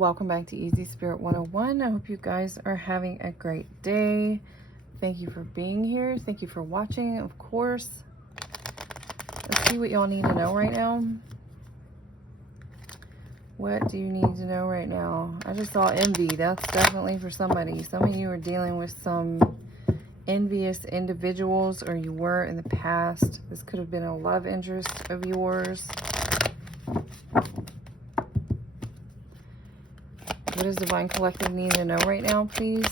Welcome back to Easy Spirit 101. I hope you guys are having a great day. Thank you for being here. Thank you for watching, of course. Let's see what y'all need to know right now. What do you need to know right now? I just saw envy. That's definitely for somebody. Some of you are dealing with some envious individuals, or you were in the past. This could have been a love interest of yours. What does Divine Collective need to know right now, please?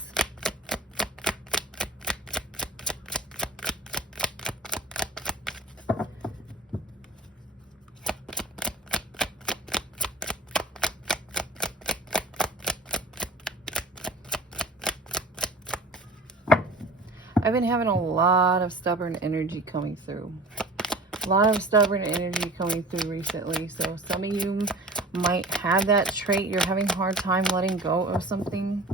I've been having a lot of stubborn energy coming through. A lot of stubborn energy coming through recently. So some of you might have that trait. You're having a hard time letting go of something.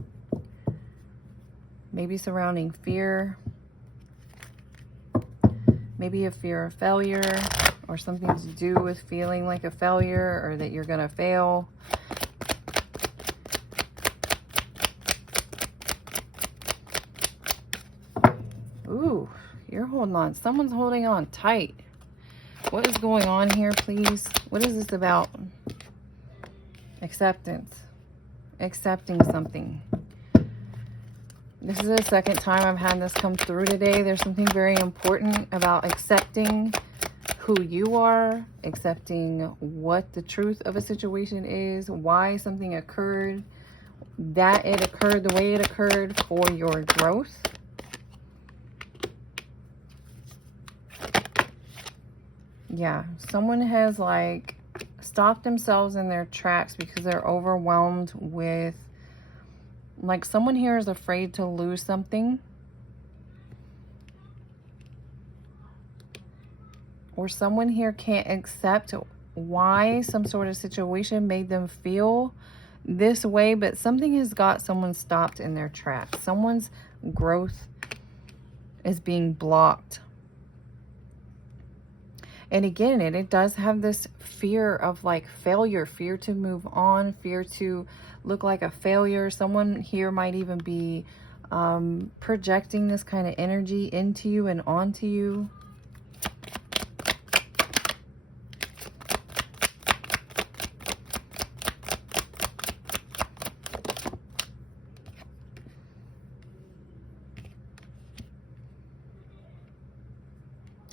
Maybe surrounding fear. Maybe a fear of failure, or something to do with feeling like a failure, or that you're going to fail. Ooh, you're holding on. Someone's holding on tight. What is going on here, please? What is this about? Acceptance. Accepting something. This is the second time I've had this come through today. There's something very important about accepting who you are, accepting what the truth of a situation is, why something occurred, that it occurred the way it occurred for your growth. Yeah, someone has like stopped themselves in their tracks because they're overwhelmed with, like, someone here is afraid to lose something, or someone here can't accept why some sort of situation made them feel this way, but something has got someone stopped in their tracks. Someone's growth is being blocked. And again, it does have this fear of like failure, fear to move on, fear to look like a failure. Someone here might even be projecting this kind of energy into you and onto you.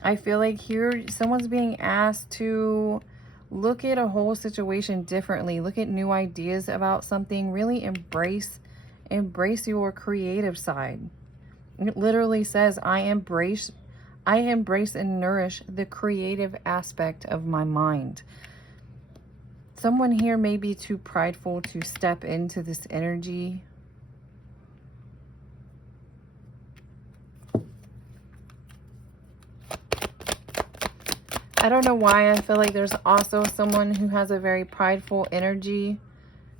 I feel like here someone's being asked to look at a whole situation differently. Look at new ideas about something. Really embrace your creative side. It literally says, I embrace and nourish the creative aspect of my mind. Someone here may be too prideful to step into this energy. I don't know why I feel like there's also someone who has a very prideful energy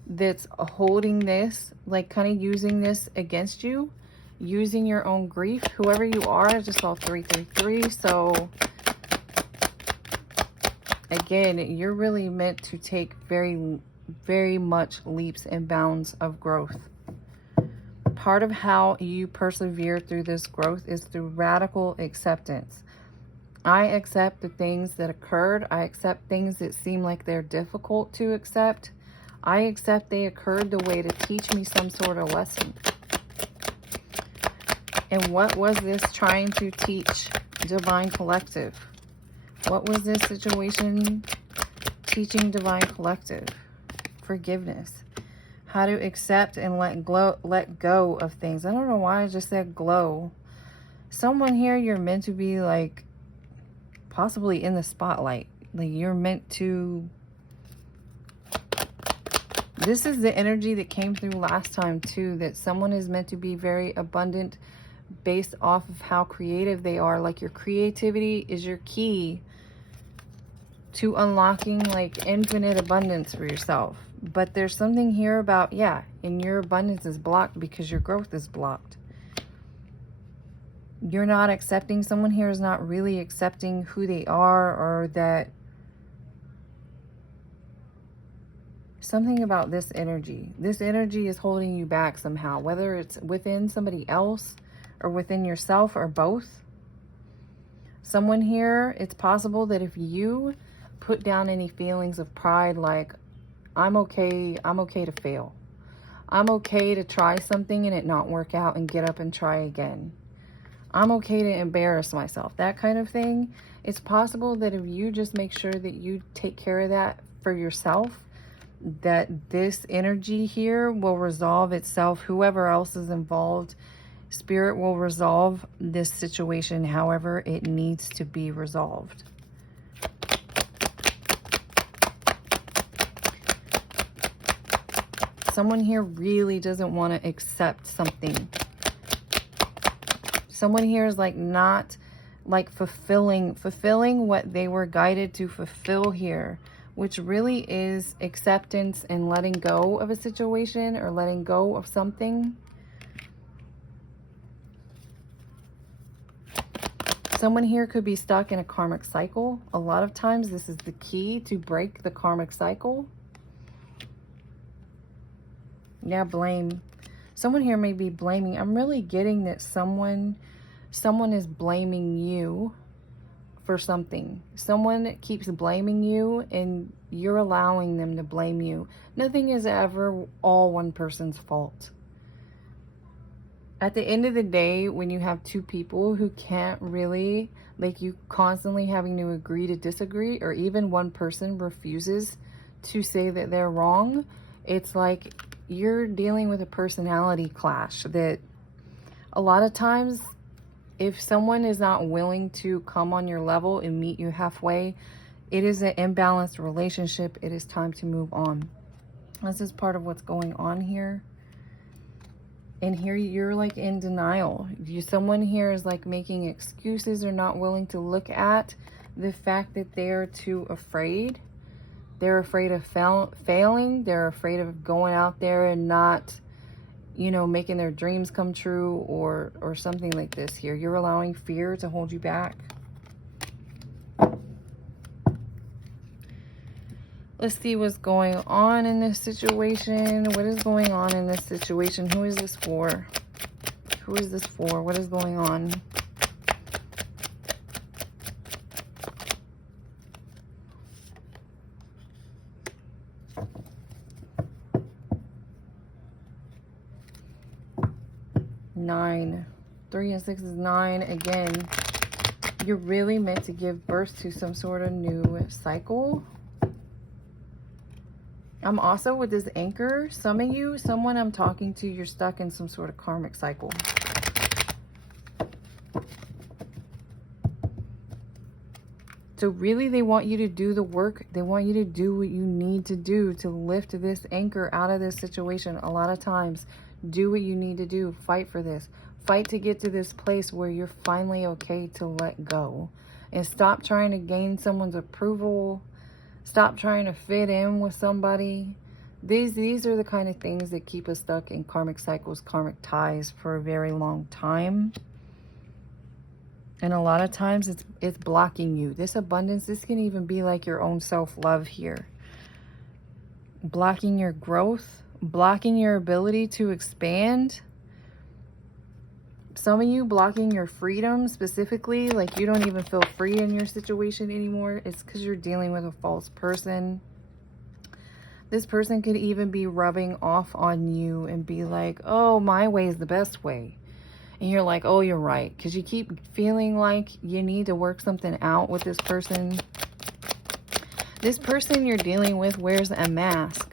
that's holding this, like kind of using this against you, using your own grief. Whoever you are, I just saw 333. So again, you're really meant to take very, very much leaps and bounds of growth. Part of how you persevere through this growth is through radical acceptance. I accept the things that occurred. I accept things that seem like they're difficult to accept. I accept they occurred the way to teach me some sort of lesson. And what was this trying to teach Divine Collective? What was this situation teaching Divine Collective? Forgiveness. How to accept and let go of things. I don't know why I just said glow. Someone here, you're meant to be like possibly in the spotlight. Like you're meant to, this is the energy that came through last time too, that someone is meant to be very abundant based off of how creative they are. Like your creativity is your key to unlocking like infinite abundance for yourself. But there's something here about, yeah, and your abundance is blocked because your growth is blocked. You're not accepting, someone here is not really accepting who they are, or that something about this energy. This energy is holding you back somehow, whether it's within somebody else or within yourself or both. Someone here, it's possible that if you put down any feelings of pride, like, I'm okay to fail. I'm okay to try something and it not work out and get up and try again. I'm okay to embarrass myself, that kind of thing. It's possible that if you just make sure that you take care of that for yourself, that this energy here will resolve itself. Whoever else is involved, Spirit will resolve this situation however it needs to be resolved. Someone here really doesn't want to accept something. Someone here is like not like fulfilling what they were guided to fulfill here, which really is acceptance and letting go of a situation or letting go of something. Someone here could be stuck in a karmic cycle. A lot of times this is the key to break the karmic cycle. Yeah, blame. Someone here may be blaming. I'm really getting that someone is blaming you for something. Someone keeps blaming you and you're allowing them to blame you. Nothing is ever all one person's fault. At the end of the day, when you have two people who can't really, like, you constantly having to agree to disagree, or even one person refuses to say that they're wrong, it's like you're dealing with a personality clash that a lot of times, if someone is not willing to come on your level and meet you halfway, it is an imbalanced relationship. It is time to move on. This is part of what's going on here. And here you're like in denial. Someone here is like making excuses or not willing to look at the fact that they are too afraid. They're afraid of failing. They're afraid of going out there and not, you know, making their dreams come true, or something like this here. You're allowing fear to hold you back. Let's see what's going on in this situation. What is going on in this situation? Who is this for? Who is this for? What is going on? Nine. 3 and 6 is 9. Again, you're really meant to give birth to some sort of new cycle. I'm also with this anchor. Some of you, someone I'm talking to, you're stuck in some sort of karmic cycle. So really, they want you to do the work. They want you to do what you need to do to lift this anchor out of this situation. A lot of times, do what you need to do. Fight for this. Fight to get to this place where you're finally okay to let go. And stop trying to gain someone's approval. Stop trying to fit in with somebody. These are the kind of things that keep us stuck in karmic cycles, karmic ties for a very long time. And a lot of times it's blocking you. This abundance, this can even be like your own self-love here. Blocking your growth, blocking your ability to expand. Some of you blocking your freedom specifically, like you don't even feel free in your situation anymore. It's because you're dealing with a false person. This person could even be rubbing off on you and be like, oh, my way is the best way. And you're like, oh, you're right. Because you keep feeling like you need to work something out with this person. This person you're dealing with wears a mask.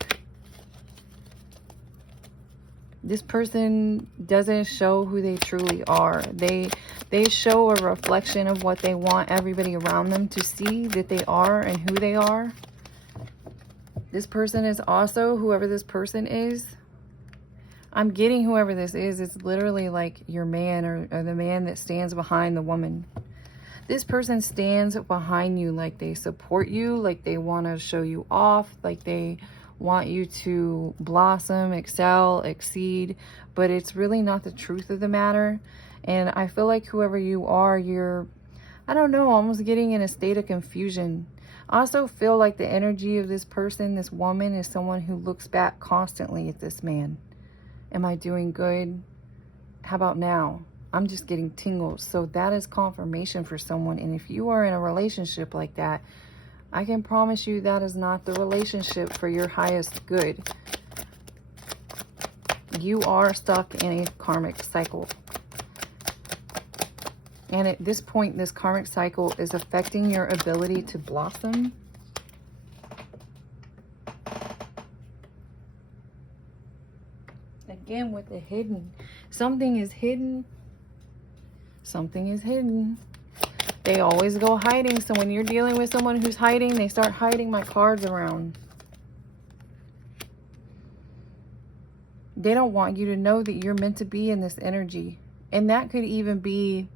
This person doesn't show who they truly are. They show a reflection of what they want everybody around them to see that they are and who they are. This person is also, whoever this person is, I'm getting whoever this is, it's literally like your man or the man that stands behind the woman. This person stands behind you, like they support you, like they want to show you off, like they want you to blossom, excel, exceed, but it's really not the truth of the matter. And I feel like whoever you are, you're, I don't know, almost getting in a state of confusion. I also feel like the energy of this person, this woman, is someone who looks back constantly at this man. Am I doing good? How about now? I'm just getting tingles. So that is confirmation for someone. And if you are in a relationship like that, I can promise you that is not the relationship for your highest good. You are stuck in a karmic cycle. And at this point, this karmic cycle is affecting your ability to blossom. Again, with the hidden. Something is hidden. Something is hidden. They always go hiding. So when you're dealing with someone who's hiding, they start hiding my cards around. They don't want you to know that you're meant to be in this energy. And that could even be,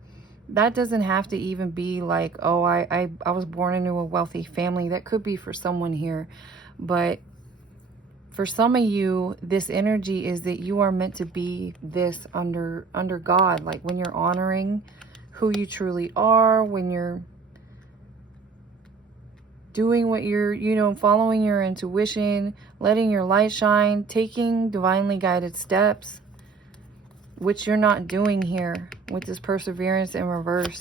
that doesn't have to even be like, oh, I was born into a wealthy family. That could be for someone here. But for some of you, this energy is that you are meant to be this under God. Like when you're honoring who you truly are, when you're doing what you're, you know, following your intuition, letting your light shine, taking divinely guided steps, which you're not doing here with this perseverance in reverse.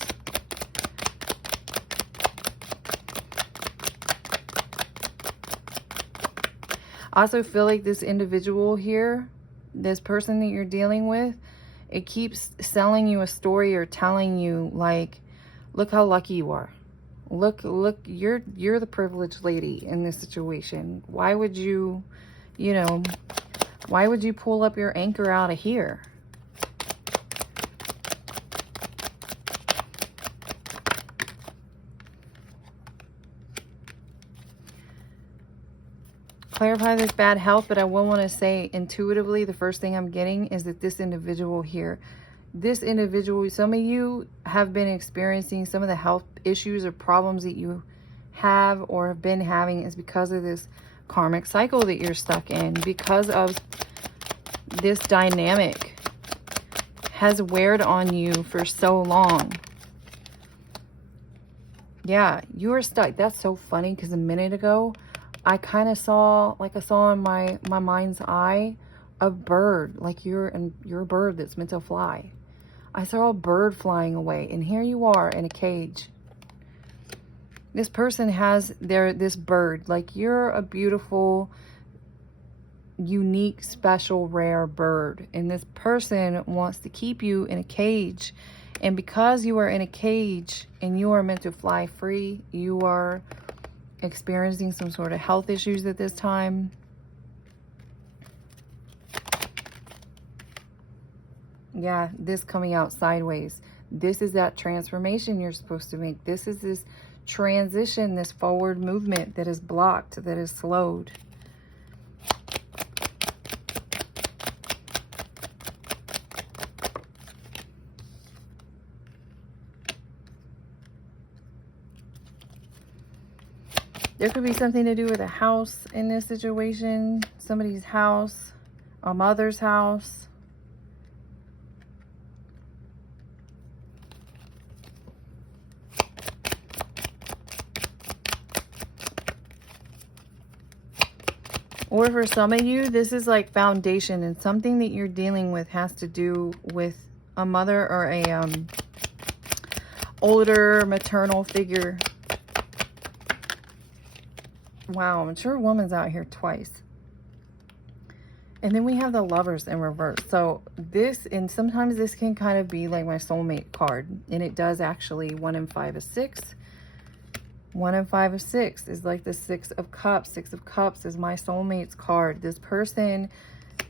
I also feel like this individual here, this person that you're dealing with, it keeps selling you a story or telling you like, look how lucky you are. Look, you're the privileged lady in this situation. Why would you, you know, why would you pull up your anchor out of here? Clarify this bad health, but I will want to say intuitively, the first thing I'm getting is that this individual here, this individual, some of you have been experiencing some of the health issues or problems that you have or have been having is because of this karmic cycle that you're stuck in, because of this dynamic has weared on you for so long. Yeah, you are stuck. That's so funny because a minute ago, I kind of saw, like I saw in my mind's eye, a bird, like you're a bird that's meant to fly. I saw a bird flying away, and here you are in a cage. This person has this bird, like you're a beautiful, unique, special, rare bird, and this person wants to keep you in a cage. And because you are in a cage and you are meant to fly free, you are experiencing some sort of health issues at this time. Yeah, this coming out sideways. This is that transformation you're supposed to make. This is this transition, this forward movement that is blocked, that is slowed. There could be something to do with a house in this situation. Somebody's house, a mother's house. Or for some of you, this is like foundation, and something that you're dealing with has to do with a mother or a older maternal figure. Wow, mature woman's out here twice. And then we have the Lovers in reverse. So this, and sometimes this can kind of be like my soulmate card. And it does actually, 1 and 5 is 6. 1 and 5 of 6 is like the 6 of Cups. 6 of Cups is my soulmate's card. This person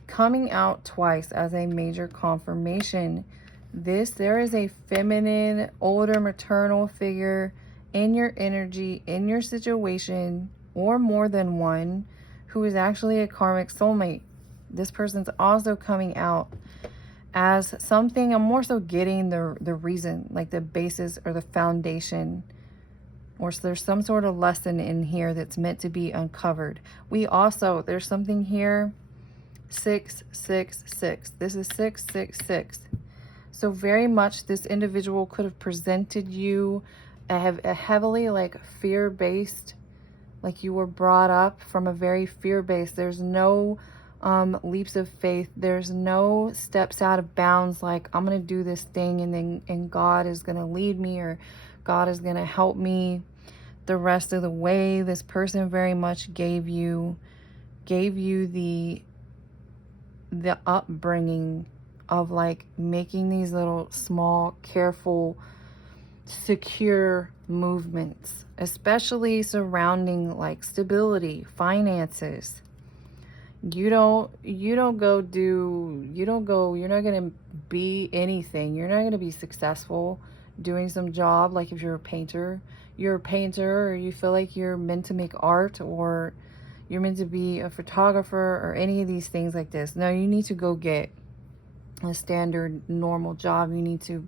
coming out twice as a major confirmation. There is a feminine, older maternal figure in your energy, in your situation, or more than one, who is actually a karmic soulmate. This person's also coming out as something. I'm more so getting the reason, like the basis or the foundation, or so there's some sort of lesson in here that's meant to be uncovered. We also, there's something here, 666. This is 666. So very much this individual could have presented you a heavily like fear-based Like you were brought up from a very fear-based. There's no leaps of faith. There's no steps out of bounds like I'm going to do this thing and God is going to lead me, or God is going to help me the rest of the way. This person very much gave you the upbringing of like making these little small, careful, secure movements, especially surrounding like stability, finances. You're not going to be anything. You're not going to be successful doing some job. Like if you're a painter, or you feel like you're meant to make art, or you're meant to be a photographer, or any of these things like this. No, you need to go get a standard normal job. You need to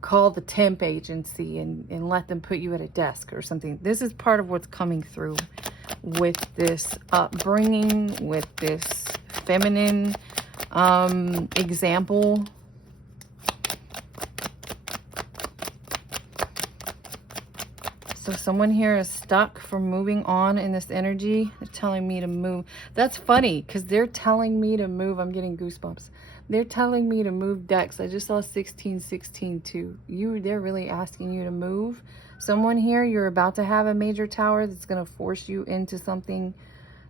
call the temp agency and let them put you at a desk or something. This is part of what's coming through with this upbringing, with this feminine example. So someone here is stuck from moving on in this energy. They're telling me to move. That's funny because they're telling me to move. I'm getting goosebumps. They're telling me to move decks. I just saw 1616 too. They're really asking you to move. Someone here, you're about to have a major tower that's going to force you into something,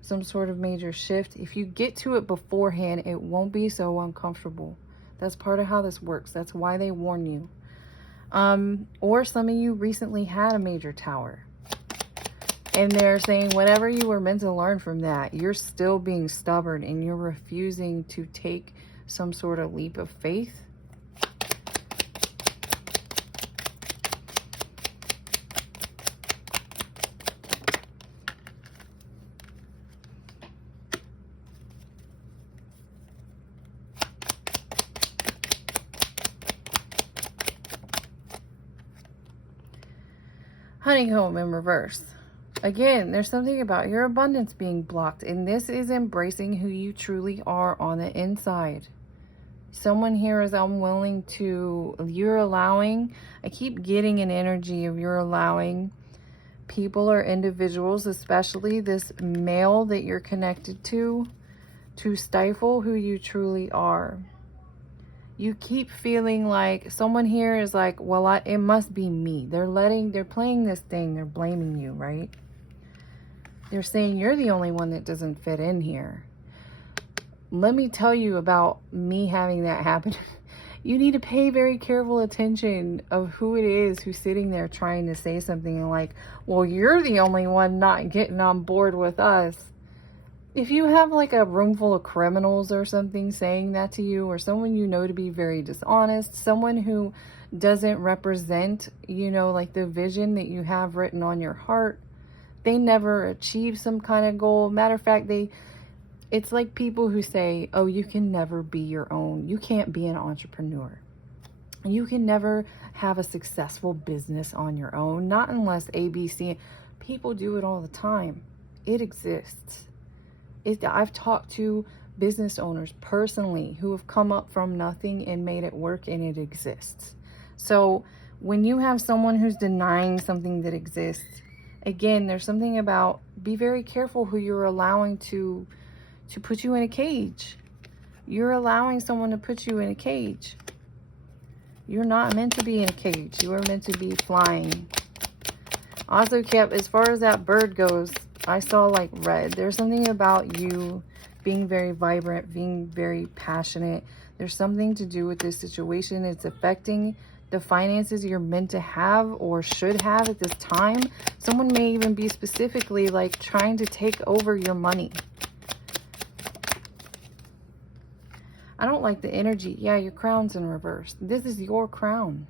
some sort of major shift. If you get to it beforehand, it won't be so uncomfortable. That's part of how this works. That's why they warn you. Or some of you recently had a major tower. And they're saying whatever you were meant to learn from that, you're still being stubborn and you're refusing to take some sort of leap of faith. Honeycomb in reverse. Again, there's something about your abundance being blocked, and this is embracing who you truly are on the inside. Someone here is unwilling to, you're allowing, I keep getting an energy of you're allowing people or individuals, especially this male that you're connected to stifle who you truly are. You keep feeling like someone here is like, well, it must be me. They're playing this thing. They're blaming you, right? They're saying you're the only one that doesn't fit in here. Let me tell you about me having that happen. You need to pay very careful attention of who it is who's sitting there trying to say something and like, well, you're the only one not getting on board with us. If you have like a room full of criminals or something saying that to you, or someone you know to be very dishonest, someone who doesn't represent, like the vision that you have written on your heart, they never achieve some kind of goal. Matter of fact, it's like people who say, oh, you can never be your own. You can't be an entrepreneur. You can never have a successful business on your own. Not unless ABC. People do it all the time. It exists. I've talked to business owners personally who have come up from nothing and made it work, and it exists. So when you have someone who's denying something that exists, again, there's something about, be very careful who you're allowing to put you in a cage. You're allowing someone to put you in a cage. You're not meant to be in a cage. You are meant to be flying. Also, as far as that bird goes, I saw like red. There's something about you being very vibrant, being very passionate. There's something to do with this situation. It's affecting the finances you're meant to have or should have at this time. Someone may even be specifically like trying to take over your money. I don't like the energy. Yeah, your crown's in reverse. This is your crown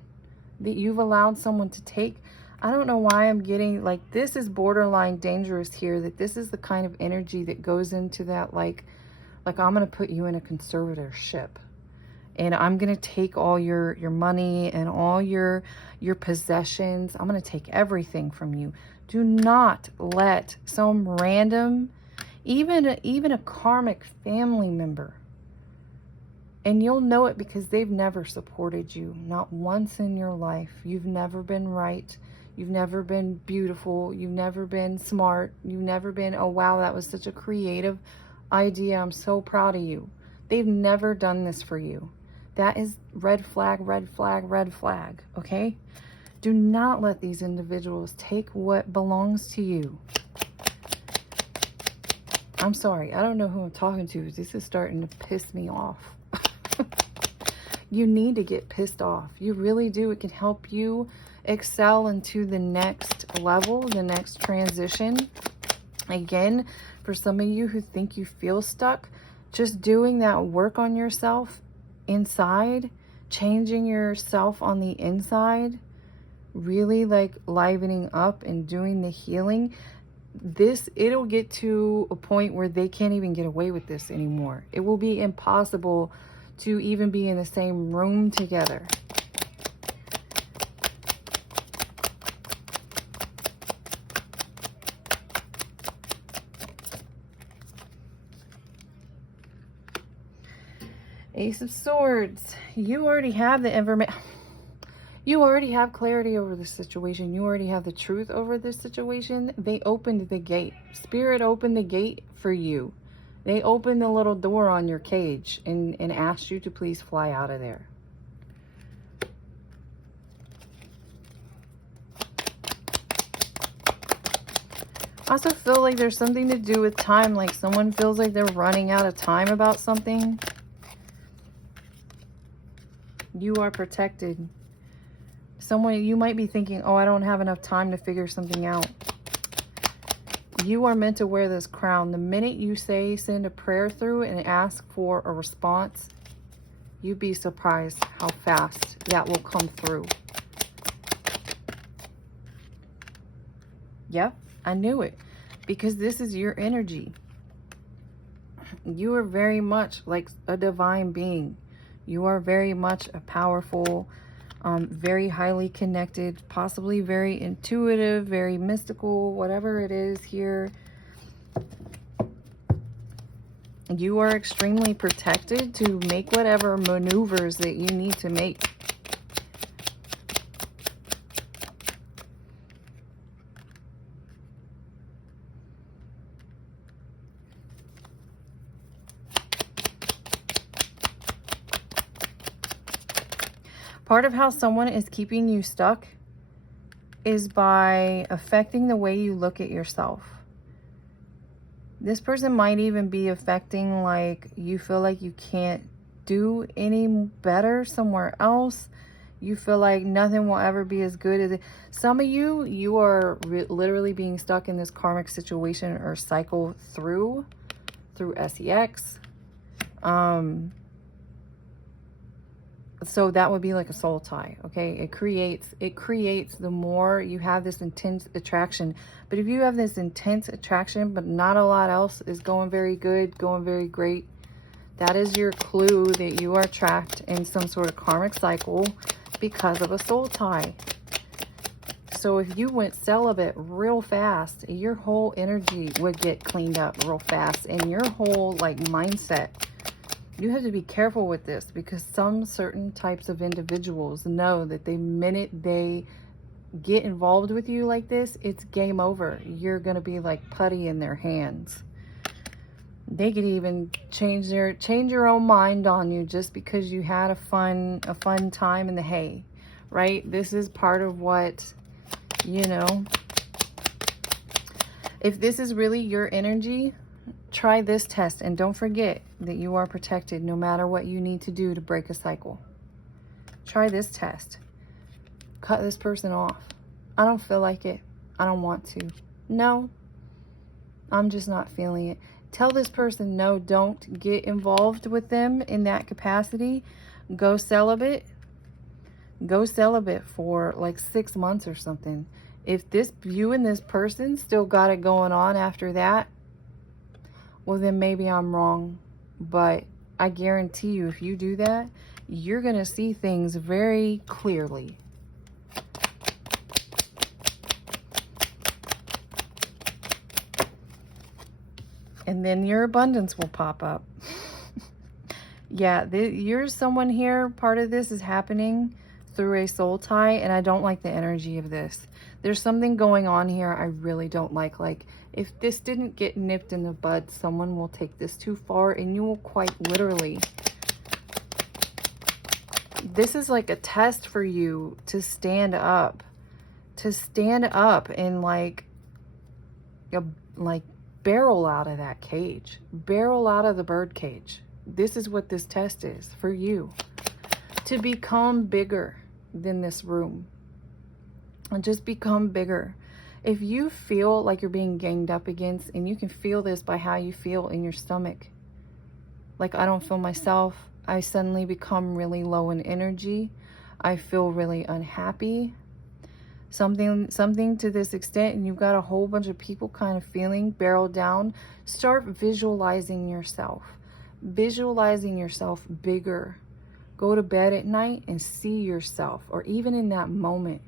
that you've allowed someone to take. I don't know why I'm getting like, this is borderline dangerous here, that this is the kind of energy that goes into that like I'm going to put you in a conservatorship and I'm going to take all your money and all your possessions. I'm going to take everything from you. Do not let some random, even a karmic family member, and you'll know it because they've never supported you, not once in your life. You've never been right. You've never been beautiful. You've never been smart. You've never been, oh wow, that was such a creative idea. I'm so proud of you. They've never done this for you. That is red flag, red flag, red flag, okay? Do not let these individuals take what belongs to you. I'm sorry, I don't know who I'm talking to. This is starting to piss me off. You need to get pissed off. You really do. It can help you excel into the next level, the next transition. Again, for some of you who think you feel stuck, just doing that work on yourself inside, changing yourself on the inside, really like livening up and doing the healing, it'll get to a point where they can't even get away with this anymore. It will be impossible to even be in the same room together. Ace of Swords. You already have the information. You already have clarity over this situation. You already have the truth over this situation. They opened the gate. Spirit opened the gate for you. They opened the little door on your cage and asked you to please fly out of there. I also feel like there's something to do with time. Like someone feels like they're running out of time about something. You are protected. Someone, you might be thinking, oh, I don't have enough time to figure something out. You are meant to wear this crown. The minute you say, send a prayer through and ask for a response, you'd be surprised how fast that will come through. Yep, I knew it. Because this is your energy. You are very much like a divine being. You are very much a powerful, very highly connected, possibly very intuitive, very mystical, whatever it is here. You are extremely protected to make whatever maneuvers that you need to make. Part of how someone is keeping you stuck is by affecting the way you look at yourself. This person might even be affecting, like, you feel like you can't do any better somewhere else. You feel like nothing will ever be as good as it. Some of you, you are literally being stuck in this karmic situation or cycle through sex. So that would be like a soul tie, okay? It creates the more you have this intense attraction. But if you have this intense attraction, but not a lot else is going very good, going very great, that is your clue that you are trapped in some sort of karmic cycle because of a soul tie. So if you went celibate real fast, your whole energy would get cleaned up real fast, and your whole like mindset. You have to be careful with this, because some certain types of individuals know that the minute they get involved with you like this, it's game over. You're going to be like putty in their hands. They could even change your own mind on you just because you had a fun time in the hay, right? This is part of what, you know, if this is really your energy, try this test, and don't forget that you are protected no matter what you need to do to break a cycle. Try this test. Cut this person off. I don't feel like it. I don't want to. No, I'm just not feeling it. Tell this person no, don't get involved with them in that capacity. Go celibate. Go celibate for like 6 months or something. If you and this person still got it going on after that, well, then maybe I'm wrong. But I guarantee you, if you do that, you're going to see things very clearly. And then your abundance will pop up. Yeah, you're someone here. Part of this is happening through a soul tie, and I don't like the energy of this. There's something going on here I really don't like. Like, if this didn't get nipped in the bud, someone will take this too far, and you will quite literally... This is like a test for you to stand up. To stand up and like barrel out of that cage. Barrel out of the bird cage. This is what this test is for you. To become bigger than this room. And just become bigger. If you feel like you're being ganged up against, and you can feel this by how you feel in your stomach. Like, I don't feel myself. I suddenly become really low in energy. I feel really unhappy. Something to this extent, and you've got a whole bunch of people kind of feeling barreled down. Start visualizing yourself. Visualizing yourself bigger. Go to bed at night and see yourself, or even in that moment.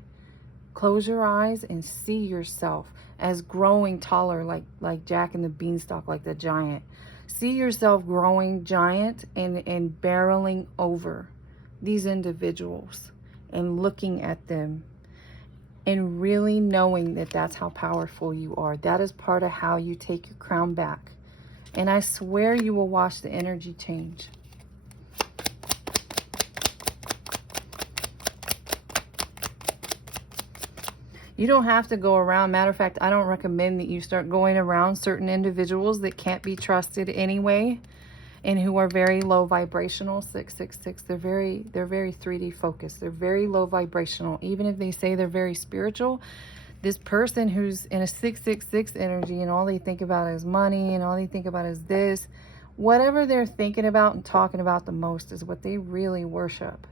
Close your eyes and see yourself as growing taller, like Jack and the Beanstalk, like the giant. See yourself growing giant and barreling over these individuals and looking at them and really knowing that that's how powerful you are. That is part of how you take your crown back. And I swear you will watch the energy change. You don't have to go around. Matter of fact, I don't recommend that you start going around certain individuals that can't be trusted anyway, and who are very low vibrational. 666. They're very 3D focused. They're very low vibrational. Even if they say they're very spiritual, this person who's in a 666 energy and all they think about is money and all they think about is this, whatever they're thinking about and talking about the most is what they really worship.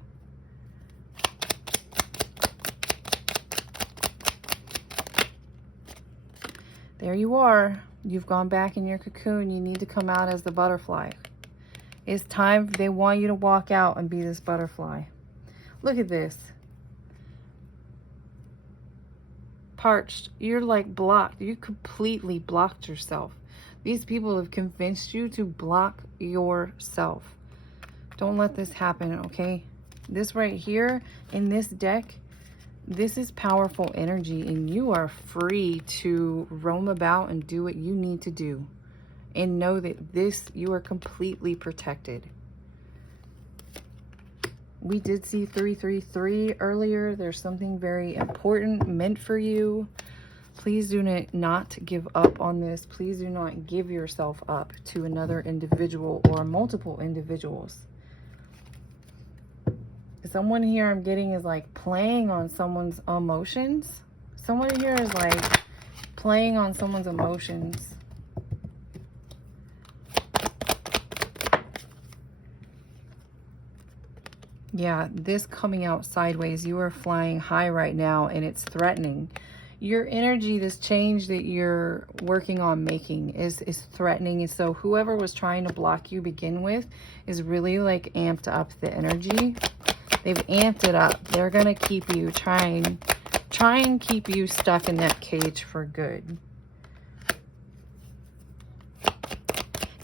There you are. You've gone back in your cocoon. You need to come out as the butterfly. It's time. They want you to walk out and be this butterfly. Look at this. Parched. You're like blocked. You completely blocked yourself. These people have convinced you to block yourself. Don't let this happen, okay? This right here in this deck, this is powerful energy, and you are free to roam about and do what you need to do. And know that you are completely protected. We did see 333 earlier. There's something very important meant for you. Please do not give up on this. Please do not give yourself up to another individual or multiple individuals. Someone here I'm getting is like playing on someone's emotions. Someone here is like playing on someone's emotions. Yeah, this coming out sideways. You are flying high right now, and it's threatening. Your energy, this change that you're working on making is threatening. And so whoever was trying to block you begin with is really like amped up the energy. They've amped it up. They're going to keep you, try and keep you stuck in that cage for good.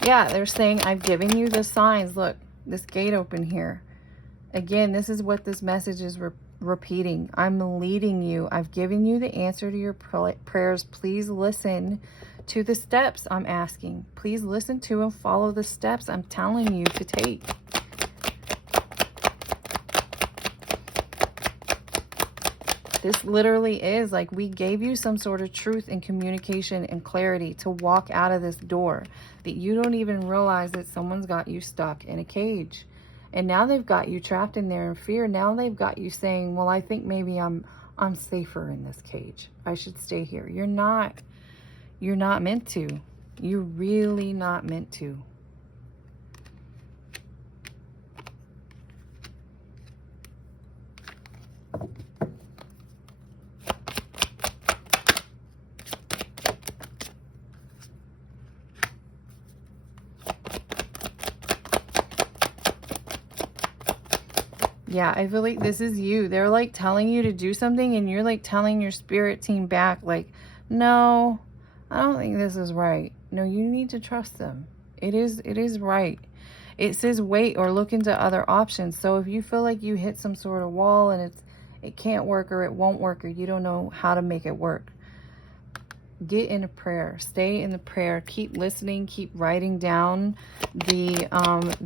Yeah, they're saying, I've given you the signs. Look, this gate open here. Again, this is what this message is repeating. I'm leading you. I've given you the answer to your prayers. Please listen to the steps I'm asking. Please listen to and follow the steps I'm telling you to take. This literally is like we gave you some sort of truth and communication and clarity to walk out of this door, that you don't even realize that someone's got you stuck in a cage. And now they've got you trapped in there in fear. Now they've got you saying, well, I think maybe I'm safer in this cage. I should stay here. You're not meant to. You're really not meant to. Yeah, I feel like this is you. They're like telling you to do something, and you're like telling your spirit team back like, no, I don't think this is right. No, you need to trust them. It is right. It says wait or look into other options. So if you feel like you hit some sort of wall and it can't work or it won't work or you don't know how to make it work. Get in a prayer. Stay in the prayer. Keep listening. Keep writing down the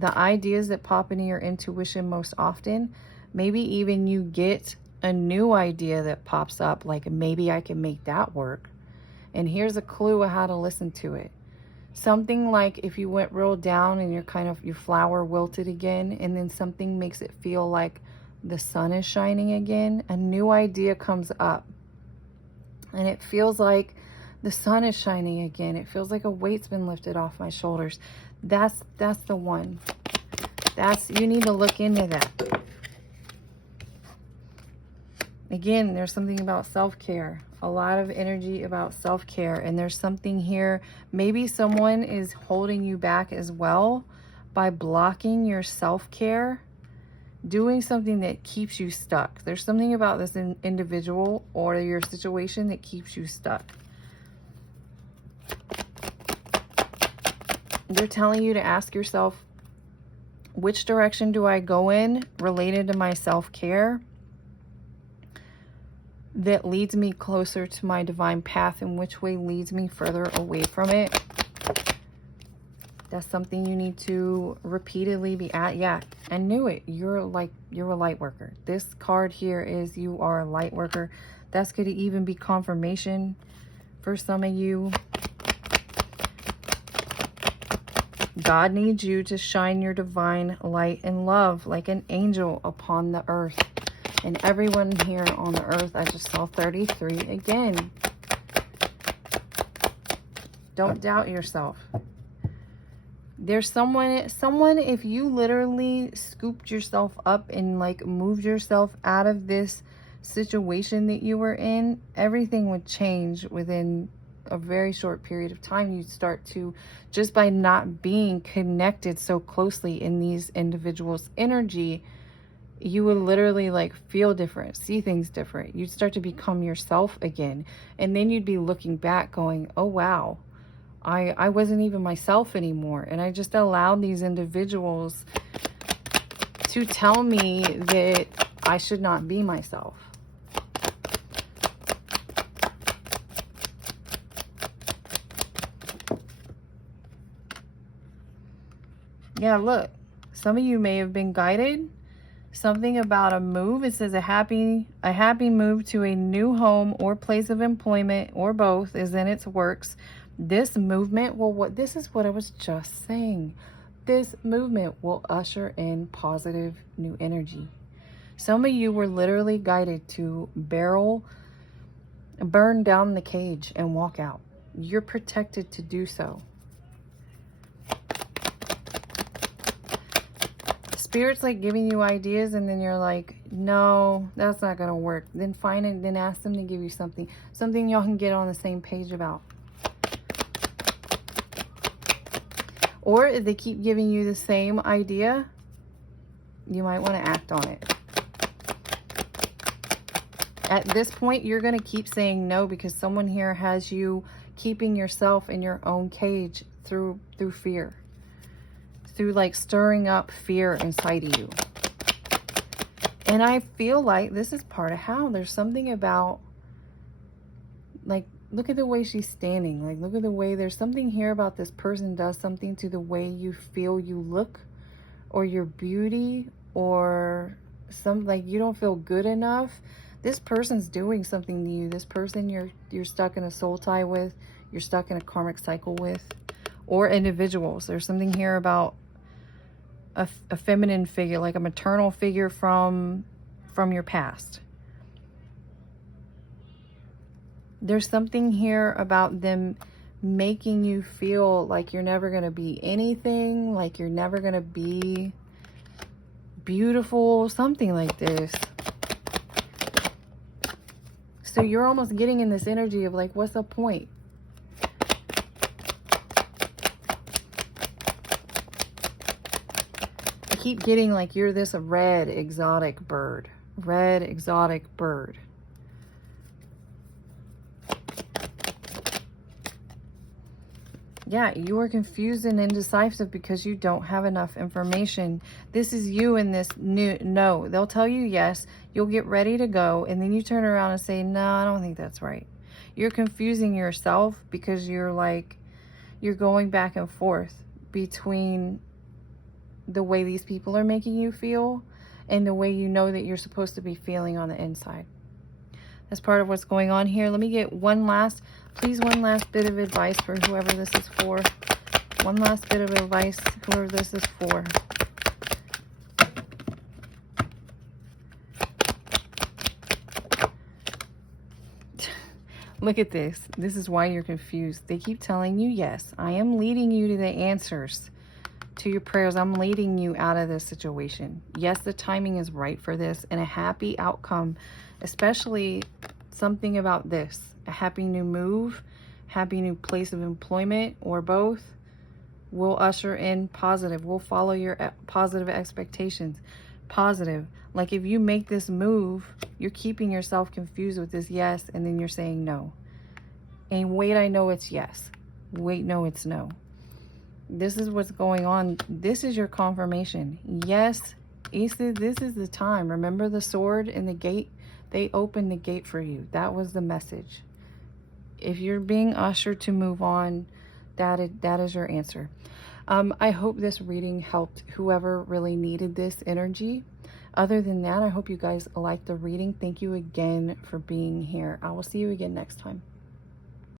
ideas that pop into your intuition most often. Maybe even you get a new idea that pops up, like maybe I can make that work. And here's a clue of how to listen to it. Something like if you went real down and your flower wilted again, and then something makes it feel like the sun is shining again, a new idea comes up. And it feels like the sun is shining again. It feels like a weight's been lifted off my shoulders. That's the one. You need to look into that. Again, there's something about self-care. A lot of energy about self-care. And there's something here. Maybe someone is holding you back as well by blocking your self-care, doing something that keeps you stuck. There's something about this individual or your situation that keeps you stuck. They're telling you to ask yourself, which direction do I go in related to my self-care that leads me closer to my divine path, and which way leads me further away from it? That's something you need to repeatedly be at. Yeah, I knew it. You're a light worker. This card here is you are a light worker. That's going to even be confirmation for some of you. God needs you to shine your divine light and love like an angel upon the earth. And everyone here on the earth, I just saw 33 again. Don't doubt yourself. There's someone, if you literally scooped yourself up and like moved yourself out of this situation that you were in, everything would change within a very short period of time. You'd start to, just by not being connected so closely in these individuals' energy, you would literally like feel different, see things different. You'd start to become yourself again. And then you'd be looking back going, oh wow, I wasn't even myself anymore. And I just allowed these individuals to tell me that I should not be myself. Yeah, look, some of you may have been guided. Something about a move. It says a happy move to a new home or place of employment, or both, is in its works. This movement will, this is what I was just saying. This movement will usher in positive new energy. Some of you were literally guided to burn down the cage and walk out. You're protected to do so. Spirit's like giving you ideas, and then you're like, no, that's not gonna work. Then find it, then ask them to give you something y'all can get on the same page about. Or if they keep giving you the same idea, you might want to act on it. At this point, you're going to keep saying no, because someone here has you keeping yourself in your own cage through fear. Through like stirring up fear inside of you. And I feel like this is part of how there's something about, like, look at the way she's standing. Like, look at the way, there's something here about this person does something to the way you feel you look, or your beauty, or some, like, you don't feel good enough. This person's doing something to you. This person you're stuck in a soul tie with, you're stuck in a karmic cycle with, or individuals. There's something here about a feminine figure, like a maternal figure from your past. There's something here about them making you feel like you're never going to be anything, like you're never going to be beautiful, something like this. So you're almost getting in this energy of like, what's the point? I keep getting like you're this red exotic bird. Red exotic bird. Yeah, you are confused and indecisive because you don't have enough information. This is you in this new no. They'll tell you yes, you'll get ready to go, and then you turn around and say, no, I don't think that's right. You're confusing yourself because you're going back and forth between the way these people are making you feel and the way you know that you're supposed to be feeling on the inside. That's part of what's going on here. Let me get one last bit of advice for whoever this is for. One last bit of advice, whoever this is for. Look at this. This is why you're confused. They keep telling you, yes, I am leading you to the answers to your prayers. I'm leading you out of this situation. Yes, the timing is right for this and a happy outcome, especially something about this, a happy new move, happy new place of employment, or both, will usher in positive. Will follow your positive expectations. Positive. Like if you make this move, you're keeping yourself confused with this yes, and then you're saying no. And wait, I know it's yes. Wait, no, it's no. This is what's going on. This is your confirmation. Yes, this is the time. Remember the sword and the gate? They opened the gate for you. That was the message. If you're being ushered to move on, that is your answer. I hope this reading helped whoever really needed this energy. Other than that, I hope you guys liked the reading. Thank you again for being here. I will see you again next time.